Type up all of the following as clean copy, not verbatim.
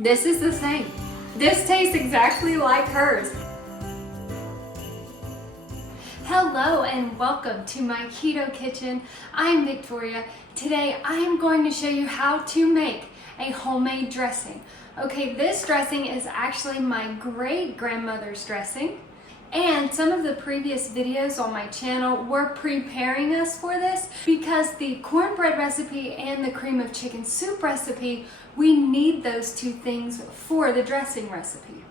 This is the same. This tastes exactly like hers. Hello and welcome to my keto kitchen. I'm Victoria. Today I am going to show you how to make a homemade dressing. Okay, this dressing is actually my great-grandmother's dressing, and some of the previous videos on my channel were preparing us for this because the cornbread recipe and the cream of chicken soup recipe, we need those two things for the dressing recipe.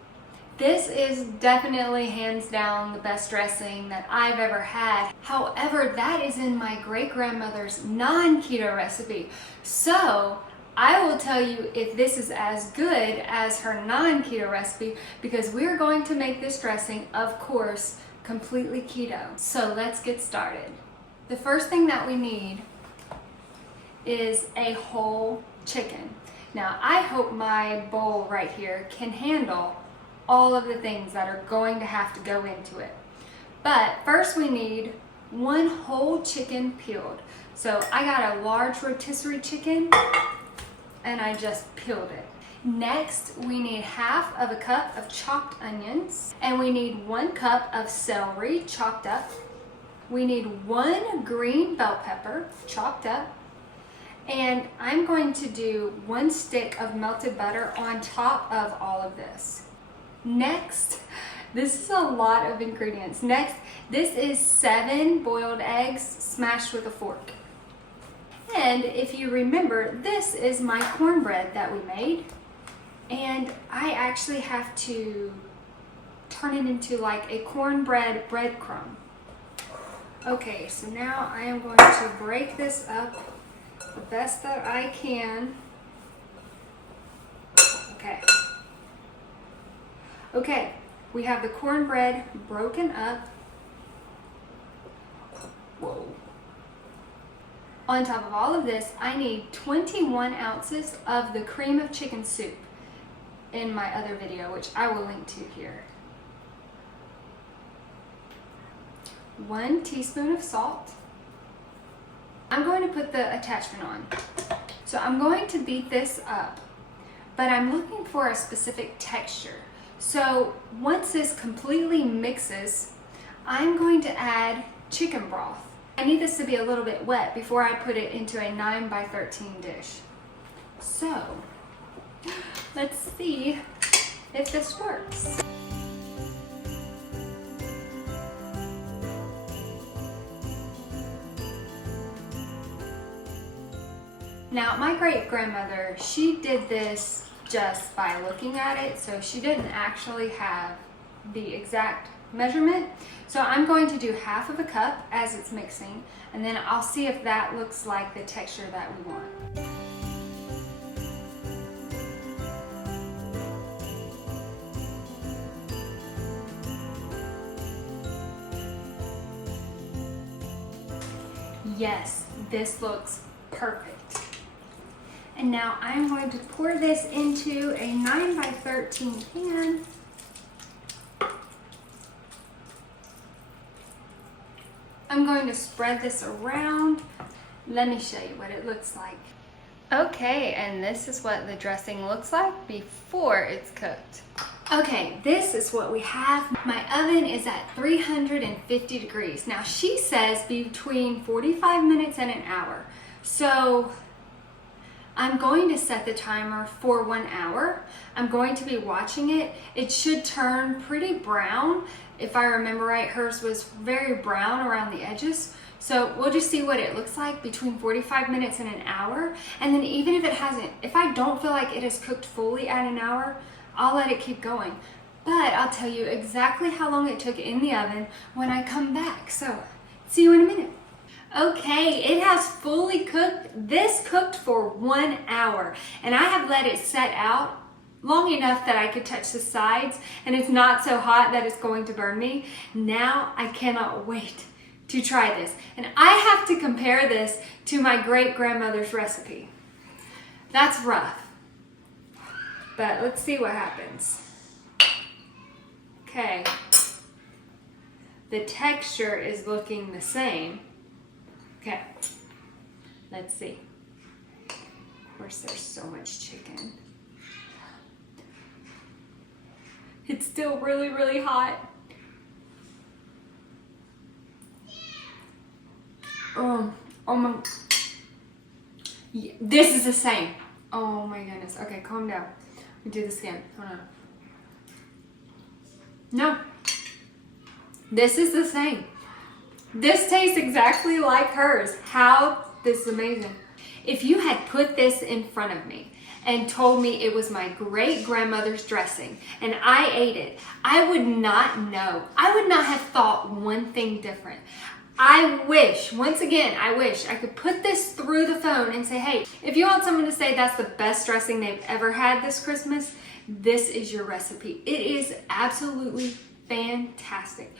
This is definitely hands down the best dressing that I've ever had. However, that is in my great-grandmother's non-keto recipe. So I will tell you if this is as good as her non-keto recipe because we're going to make this dressing, of course, completely keto. So let's get started. The first thing that we need is a whole chicken. Now, I hope my bowl right here can handle all of the things that are going to have to go into it. But first we need one whole chicken peeled. So I got a large rotisserie chicken and I just peeled it. Next, we need half of a cup of chopped onions, and we need 1 cup of celery chopped up. We need 1 green bell pepper chopped up, and I'm going to do 1 stick of melted butter on top of all of this. Next, this is a lot of ingredients. Next, this is 7 boiled eggs smashed with a fork. And if you remember, this is my cornbread that we made. And I actually have to turn it into like a cornbread breadcrumb. Okay, so now I am going to break this up the best that I can. Okay, we have the cornbread broken up. Whoa. On top of all of this, I need 21 ounces of the cream of chicken soup in my other video, which I will link to here. 1 teaspoon of salt. I'm going to put the attachment on. So I'm going to beat this up, but I'm looking for a specific texture. So once this completely mixes, I'm going to add chicken broth. I need this to be a little bit wet before I put it into a 9x13 dish. So let's see if this works. Now, my great-grandmother, she did this just by looking at it, so she didn't actually have the exact measurement. So I'm going to do half of a cup as it's mixing, and then I'll see if that looks like the texture that we want. Yes, this looks perfect. And now I'm going to pour this into a 9x13 pan. I'm going to spread this around. Let me show you what it looks like. Okay, and this is what the dressing looks like before it's cooked. Okay, this is what we have. My oven is at 350 degrees. Now she says between 45 minutes and an hour. So I'm going to set the timer for 1 hour. I'm going to be watching it. It should turn pretty brown. If I remember right, hers was very brown around the edges. So we'll just see what it looks like between 45 minutes and an hour. And then even if it hasn't, if I don't feel like it is cooked fully at an hour, I'll let it keep going. But I'll tell you exactly how long it took in the oven when I come back. So see you in a minute. Okay, it has fully cooked. This cooked for 1 hour, and I have let it set out long enough that I could touch the sides, and it's not so hot that it's going to burn me. Now I cannot wait to try this, and I have to compare this to my great-grandmother's recipe. That's rough, but let's see what happens. Okay, the texture is looking the same. Okay, let's see. Of course, there's so much chicken. It's still really, really hot. Oh my. Yeah, this is the same. Oh my goodness. Okay, calm down. We do this again. Hold on. No. This is the same. This tastes exactly like hers. This is amazing. If you had put this in front of me and told me it was my great grandmother's dressing and I ate it, I would not know. I would not have thought one thing different. I wish I could put this through the phone and say, hey, if you want someone to say that's the best dressing they've ever had this Christmas, this is your recipe. It is absolutely fantastic.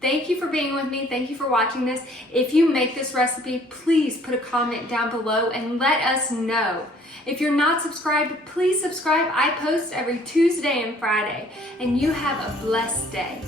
Thank you for being with me. Thank you for watching this. If you make this recipe, please put a comment down below and let us know. If you're not subscribed, please subscribe. I post every Tuesday and Friday, and you have a blessed day.